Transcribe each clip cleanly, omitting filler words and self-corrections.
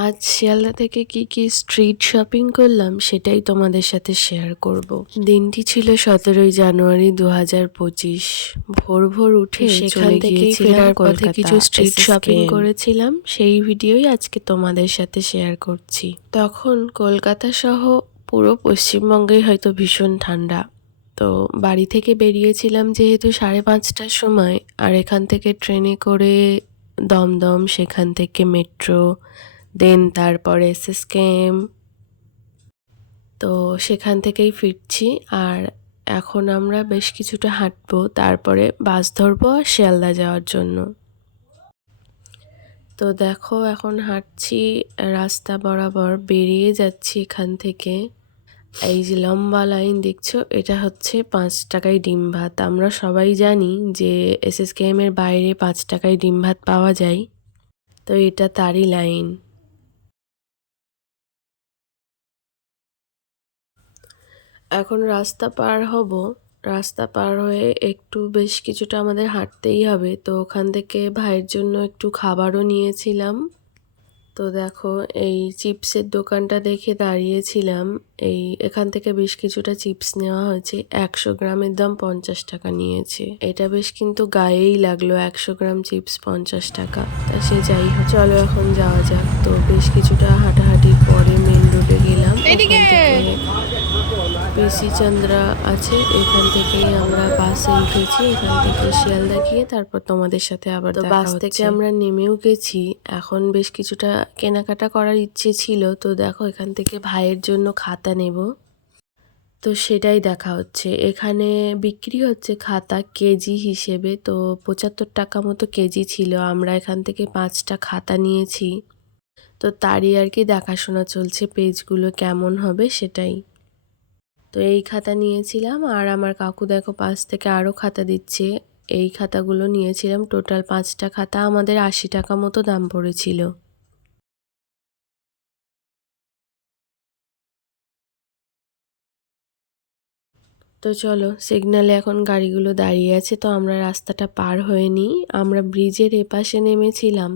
আজ শিয়ালদা থেকে কি স্ট্রিট শপিং করলাম সেটাই তোমাদের সাথে শেয়ার করব। দিনটি ছিল 17ই জানুয়ারি 2025। ভোর ভোর উঠে সেখান থেকে ফেরার পথে কিছু স্ট্রিট শপিং করেছিলাম, সেই ভিডিওই আজকে তোমাদের সাথে শেয়ার করছি। তখন কলকাতা সহ পুরো পশ্চিমবঙ্গেই হয়তো ভীষণ ঠান্ডা। তো বাড়ি থেকে বেরিয়েছিলাম যেহেতু 5:30টার সময়, আর এখান থেকে ট্রেনে করে দমদম, সেখান থেকে মেট্রো, দেন তারপরে এসএসকেএম। তো সেখান থেকেই ফিরছি, আর এখন আমরা বেশ কিছুটা হাঁটবো, তারপরে বাস ধরবো আর শিয়ালদা যাওয়ার জন্য। তো দেখো এখন হাঁটছি রাস্তা বরাবর, বেরিয়ে যাচ্ছি এখান থেকে। এই যে লম্বা লাইন দেখছো, এটা হচ্ছে 5 টাকায় ডিম ভাত। আমরা সবাই জানি যে এসএসকেএম এর বাইরে 5 টাকায় ডিম ভাত পাওয়া যায়, তো এটা তারই লাইন। এখন রাস্তা পার হব, রাস্তা পার হয়ে একটু বেশ কিছুটা আমাদের হাঁটতেই হবে। তো ওখান থেকে ভাইয়ের জন্য একটু খাবারও নিয়েছিলাম। তো দেখো এই চিপসের দোকানটা দেখে দাঁড়িয়েছিলাম। এখান থেকে বেশ কিছুটা চিপস নেওয়া হয়েছে। 100 গ্রামের দাম 50 টাকা নিয়েছে। এটা বেশ কিন্তু গায়েই লাগলো, 100 গ্রাম চিপস 50 টাকা। তা সে যাই হোক, চলো এখন যাওয়া যাক। তো বেশ কিছুটা হাঁটাহাঁটির পরে মেন রোডে গেলাম। ওখান থেকে পিসি চন্দ্রা আছে, এখান থেকেই আমরা বাসে উঠেছি। এখান থেকে শিয়ালদা গিয়ে তারপর তোমাদের সাথে আবার দেখা হচ্ছে। বাস থেকে আমরা নেমেও গেছি। এখন বেশ কিছুটা কেনাকাটা করার ইচ্ছে ছিল, তো দেখো এখান থেকে ভাইয়ের জন্য খাতা নেব, তো সেটাই দেখা হচ্ছে। এখানে বিক্রি হচ্ছে খাতা কেজি হিসেবে, তো 75 টাকা মতো কেজি ছিল। আমরা এখান থেকে 5টা খাতা নিয়েছি, তো তারই আর কি দেখাশোনা চলছে, পেজগুলো কেমন হবে সেটাই। তো এই খাতা নিয়েছিলাম, আর আমার কাকু দেখো পাশ থেকে আরও খাতা দিচ্ছে। এই খাতাগুলো নিয়েছিলাম, টোটাল 5টা খাতা আমাদের 80 টাকা মতো দাম পড়েছিল। তো চলো, সিগন্যালে এখন গাড়িগুলো দাঁড়িয়ে আছে, তো আমরা রাস্তাটা পার হয়ে নিই। আমরা ব্রিজের এপাশে নেমেছিলাম।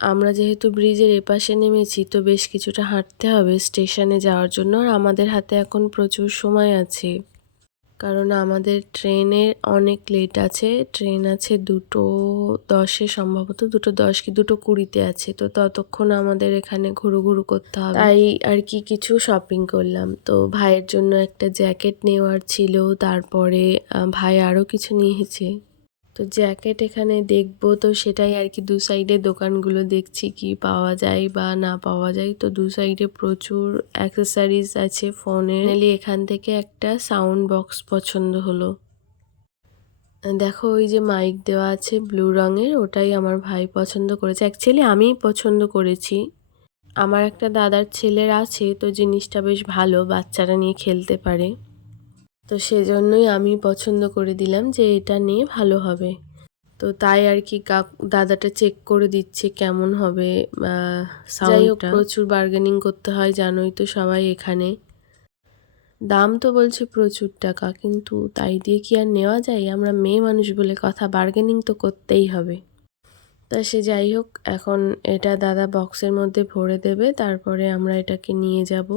আমরা যেহেতু ব্রিজের এপাশে নেমেছি, তো বেশ কিছুটা হাঁটতে হবে স্টেশনে যাওয়ার জন্য। আর আমাদের হাতে এখন প্রচুর সময় আছে, কারণ আমাদের ট্রেনের অনেক লেট আছে। ট্রেন আছে 2:10-এ, সম্ভবত 2:10 কি 2:20-তে আছে। তো ততক্ষণ আমাদের এখানে ঘুরু করতে হবে, তাই আর কি কিছু শপিং করলাম। তো ভাইয়ের জন্য একটা জ্যাকেট নেওয়ার ছিল, তারপরে ভাই আরও কিছু নিয়েছে। তো জ্যাকেট এখানে দেখবো, তো সেটাই আর কি দু সাইডে দোকানগুলো দেখছি কি পাওয়া যায় বা না পাওয়া যায়। তো দু সাইডে প্রচুর অ্যাক্সেসরিজ আছে ফোনের। এখান থেকে একটা সাউন্ড বক্স পছন্দ হলো। দেখো ওই যে মাইক দেওয়া আছে ব্লু রঙের, ওটাই আমার ভাই পছন্দ করেছে। অ্যাকচুয়ালি আমিই পছন্দ করেছি। আমার একটা দাদার ছেলের আছে, তো জিনিসটা বেশ ভালো, বাচ্চারা নিয়ে খেলতে পারে। তো সেজন্যই আমি পছন্দ করে দিলাম যে এটা নিয়ে ভালো হবে। তো তাই আর কি দাদাটা চেক করে দিচ্ছে কেমন হবে সাউন্ডটা। প্রচুর বার্গেনিং করতে হয়, জানোই তো সবাই এখানে। দাম তো বলছে প্রচুর টাকা, কিন্তু তাই দিয়ে কি আর নেওয়া যায়? আমরা মেয়ে মানুষ বলে কথা, বার্গেনিং তো করতেই হবে। তা সে যাই হোক, এখন এটা দাদা বক্সের মধ্যে ভরে দেবে, তারপরে আমরা এটাকে নিয়ে যাব।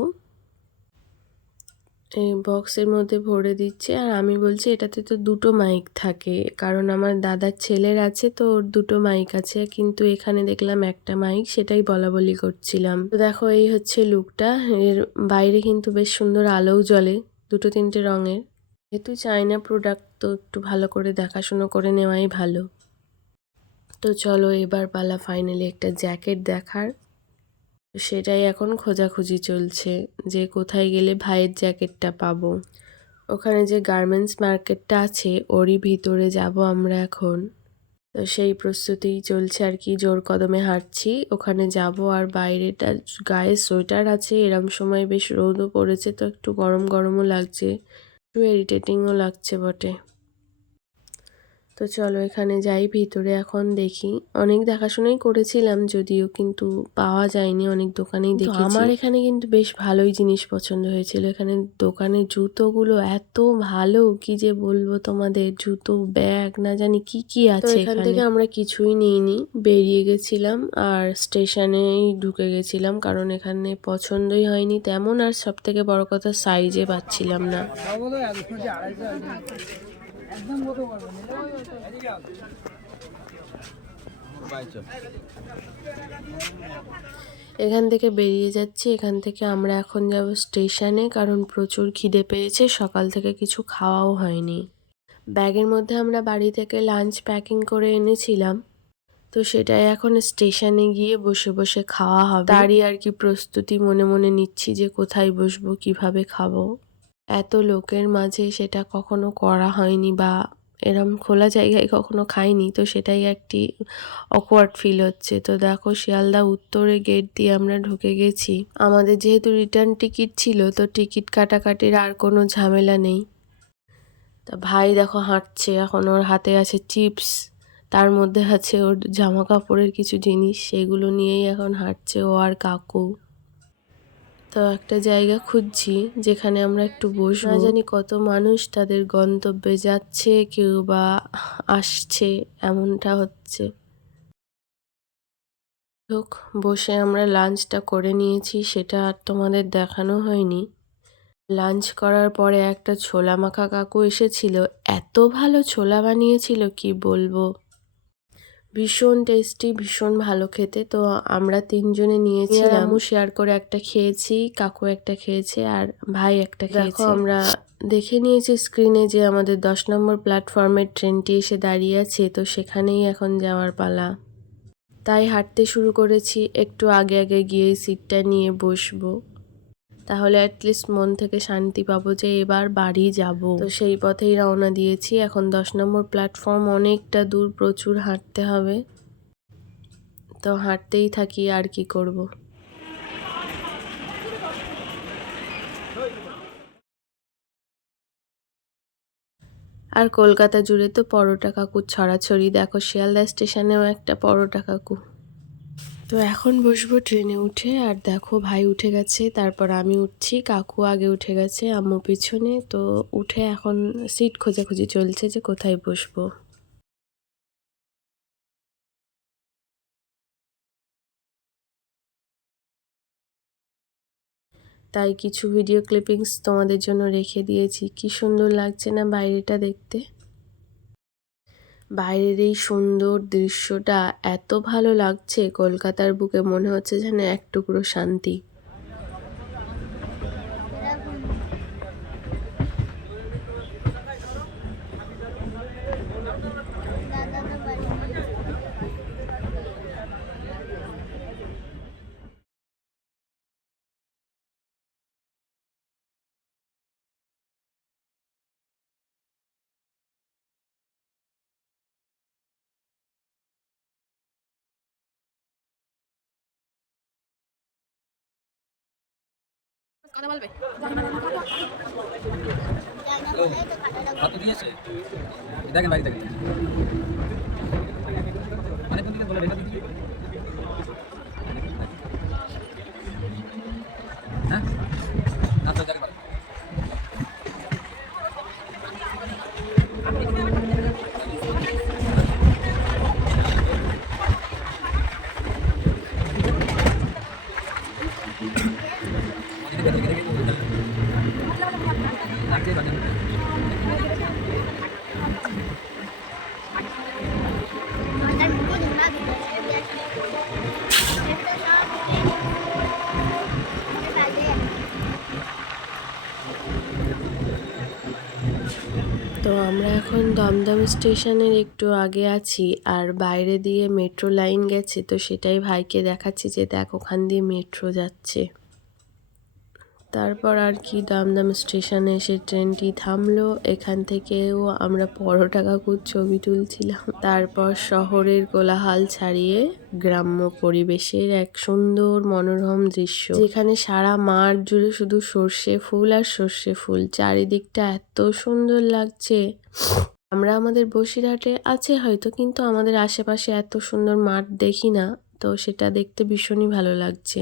এই বক্সের মধ্যে ভরে দিচ্ছে, আর আমি বলছি এটাতে তো দুটো মাইক থাকে, কারণ আমার দাদার ছেলের আছে, তো ওর দুটো মাইক আছে, কিন্তু এখানে দেখলাম একটা মাইক, সেটাই বলা বলি করছিলাম। তো দেখো এই হচ্ছে লুকটা। এর বাইরে কিন্তু বেশ সুন্দর আলোও জ্বলে, 2-3টে রঙের। যেহেতু চায়না প্রোডাক্ট, তো একটু ভালো করে দেখাশুনো করে নেওয়াই ভালো। তো চলো এবার পালা ফাইনালি একটা জ্যাকেট দেখার। সেটাই এখন খোঁজাখুঁজি চলছে যে কোথায় গেলে ভাইয়ের জ্যাকেটটা পাবো। ওখানে যে গার্মেন্টস মার্কেটটা আছে, ওরই ভিতরে যাব আমরা এখন। তো সেই প্রস্তুতিই চলছে আর কি, জোর কদমে হাঁটছি। ওখানে যাব, আর বাইরেটা গায়ে সোয়েটার আছে, এরম সময় বেশ রোদও পড়েছে, তো একটু গরম গরমও লাগছে, একটু ইরিটেটিংও লাগছে বটে। তো চলো এখানে যাই ভিতরে, এখন দেখি। অনেক দেখাশোনাই করেছিলাম যদিও, কিন্তু পাওয়া যায়নি, অনেক দোকানেই দেখেছি। আমার এখানে কিন্তু বেশ ভালোই জিনিস পছন্দ হয়েছিল। এখানে দোকানের জুতোগুলো এত ভালো, কি যে বলবো তোমাদের, জুতো, ব্যাগ, না জানি কি কি আছে। এখান থেকে আমরা কিছুই নিইনি, বেরিয়ে গেছিলাম আর স্টেশনেই ঢুকে গেছিলাম, কারণ এখানে পছন্দই হয়নি তেমন, আর সব থেকে বড় কথা সাইজে পাচ্ছিলাম না। এখান থেকে বেরিয়ে যাচ্ছি। এখান থেকে আমরা এখন যাব স্টেশনে, কারণ প্রচুর খিদে পেয়েছে, সকাল থেকে কিছু খাওয়াও হয়নি। ব্যাগের মধ্যে আমরা বাড়ি থেকে লাঞ্চ প্যাকিং করে এনেছিলাম, তো সেটাই এখন স্টেশনে গিয়ে বসে বসে খাওয়া হবে। তারই আর কি প্রস্তুতি মনে মনে নিচ্ছি যে কোথায় বসবো, কিভাবে খাবো। এত লোকের মাঝে সেটা কখনো করা হয়নি, বা এরম খোলা জায়গায় কখনো খাইনি, তো সেটাই একটি অকওয়ার্ড ফিল হচ্ছে। তো দেখো শিয়ালদা উত্তরে গেট দিয়ে আমরা ঢুকে গেছি। আমাদের যেহেতু রিটার্ন টিকিট ছিল, তো টিকিট কাটাকাটির আর কোনো ঝামেলা নেই। তা ভাই দেখো হাঁটছে, এখন ওর হাতে আছে চিপস, তার মধ্যে আছে ওর জামা কাপড়ের কিছু জিনিস, সেগুলো নিয়েই এখন হাঁটছে ও আর কাকু। তো একটা জায়গা খুঁজছি যেখানে আমরা একটু বসবো। না জানি কত মানুষ তাদের গন্তব্যে যাচ্ছে, কেউ বা আসছে, এমনটা হচ্ছে। হোক, বসে আমরা লাঞ্চটা করে নিয়েছি, সেটা আর তোমাদের দেখানো হয়নি। লাঞ্চ করার পরে একটা ছোলা মাখা কাকু এসেছিল, এত ভালো ছোলা বানিয়েছিল কি বলবো, ভীষণ টেস্টি, ভীষণ ভালো খেতে। তো আমরা তিনজনে নিয়েছিলাম, আম্মু শেয়ার করে একটা খেয়েছি, কাকু একটা খেয়েছে, আর ভাই একটা খেয়েছে। দেখো আমরা দেখে নিয়েছি স্ক্রিনে যে আমাদের 10 নম্বর প্ল্যাটফর্মের ট্রেনটি এসে দাঁড়িয়ে আছে, তো সেখানেই এখন যাওয়ার পালা। তাই হাঁটতে শুরু করেছি, একটু আগে আগে গিয়ে সিটটা নিয়ে বসবো, তাহলে অ্যাটলিস্ট মন থেকে শান্তি পাবো যে এবার বাড়ি যাব। তো সেই পথেই রওনা দিয়েছি। এখন 10 নম্বর প্ল্যাটফর্ম, অনেকটা দূর, প্রচুর হাঁটতে হবে, তো হাঁটতেই থাকি, আর কি করব। আর কলকাতা জুড়ে তো পরোটা কাকুর ছড়াছড়ি, দেখো শিয়ালদা স্টেশনেও একটা পরোটা কাকু। তো এখন বসবো ট্রেনে উঠে, আর দেখো ভাই উঠে গেছে, তারপর আমি উঠছি, কাকু আগে উঠে গেছে, আম্মু পিছনে। তো উঠে এখন সিট খোঁজাখুঁজি চলছে যে কোথায় বসবো। তাই কিছু ভিডিও ক্লিপিংস তোমাদের জন্য রেখে দিয়েছি। কি সুন্দর লাগছে না বাইরেটা দেখতে। বাইরের এই সুন্দর দৃশ্যটা এত ভালো লাগছে, কলকাতার বুকে মনে হচ্ছে যেন এক টুকরো শান্তি। কথা বলবে কত দিয়েছে দেখেন বাড়ি দেখেন মানে কোন দিকে বলে রেখা দিদি হ্যাঁ আচ্ছা দেখেন তো আমরা এখন দমদম স্টেশনের একটু আগে আছি, আর বাইরে দিয়ে মেট্রো লাইন গেছে, তো সেটাই ভাইকে দেখাচ্ছি যে দেখ ওখান দিয়ে মেট্রো যাচ্ছে। তারপর আর কি দমদম স্টেশনে এসে ট্রেনটি থামলো, এখান থেকেও আমরা পরোটা কাকুর ছবি তুলছিলাম। তারপর শহরের কোলাহল ছাড়িয়ে গ্রাম্য পরিবেশের এক সুন্দর মনোরম দৃশ্য, যেখানে সারা মাঠ জুড়ে শুধু সর্ষে ফুল আর সর্ষে ফুল, চারিদিকটা এত সুন্দর লাগছে। আমরা আমাদের বসিরহাটে আছে হয়তো, কিন্তু আমাদের আশেপাশে এত সুন্দর মাঠ দেখি না, তো সেটা দেখতে ভীষণই ভালো লাগছে।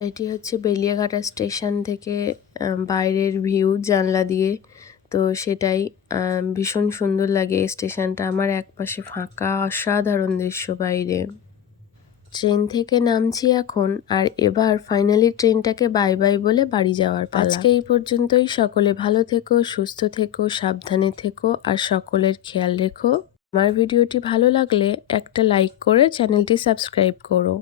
এটি হচ্ছে বেলিয়াঘাটা স্টেশন থেকে বাইরের ভিউ জানলা দিয়ে। তো সেটাই ভীষণ সুন্দর লাগে এই স্টেশনটা। আমার একপাশে ফাঁকা, অসাধারণ দৃশ্য বাইরে। ট্রেন থেকে নামছি এখন, আর এবার ফাইনালি ট্রেনটাকে বাই বাই বলে বাড়ি যাওয়ার পালা। আজকে এই পর্যন্তই। সকলে ভালো থেকো, সুস্থ থেকো, সাবধানে থেকো, আর সকলের খেয়াল রেখো। আমার ভিডিওটি ভালো লাগলে একটা লাইক করে চ্যানেলটি সাবস্ক্রাইব করো।